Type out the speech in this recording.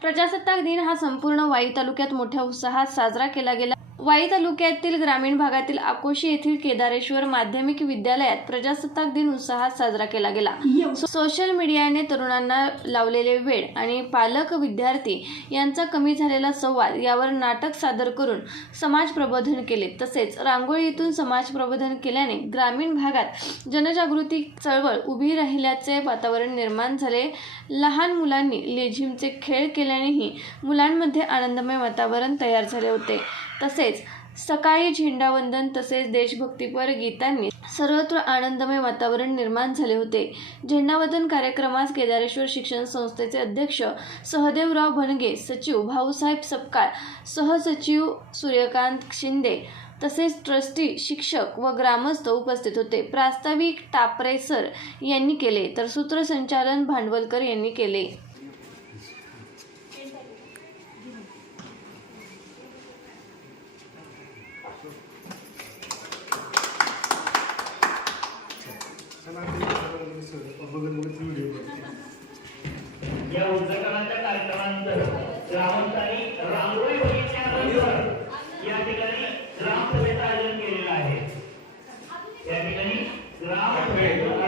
प्रजासत्ताक दिन हा संपूर्ण वाई तालुक्यात मोठ्या उत्साहात साजरा केला गेला. वाई तालुक्यातील ग्रामीण भागातील आकोशी येथील केदारेश्वर माध्यमिक विद्यालयात प्रजासत्ताक दिन उत्साहात साजरा केला गेला. सोशल मीडियाने तरुणांना लावलेले वेळ आणि पालक विद्यार्थी यांचा कमी झालेला संवाद यावर नाटक सादर करून समाज प्रबोधन केले. तसेच रांगोळीतून समाज प्रबोधन केल्याने ग्रामीण भागात जनजागृती चळवळ उभी राहिल्याचे वातावरण निर्माण झाले. लहान मुलांनी लेझिमचे खेळ केल्यानेही मुलांमध्ये आनंदमय वातावरण तयार झाले होते. तसेच सकाळी झेंडावंदन तसेच देशभक्तीपर गीतांनी सर्वत्र आनंदमय वातावरण निर्माण झाले होते. झेंडावंदन कार्यक्रमास केदारेश्वर शिक्षण संस्थेचे अध्यक्ष सहदेवराव भनगे सचिव भाऊसाहेब सपकाळ सहसचिव सूर्यकांत शिंदे तसेच ट्रस्टी शिक्षक व ग्रामस्थ उपस्थित होते. प्रास्ताविक टापरे सर यांनी केले तर सूत्रसंचालन भांडवलकर यांनी केले. या उद्घाटनाच्या कार्यक्रमानंतर ग्रामस्थांनी रांगोळी या ठिकाणी ग्रामसभेचं आयोजन केलेलं आहे या ठिकाणी ग्रामसभेचं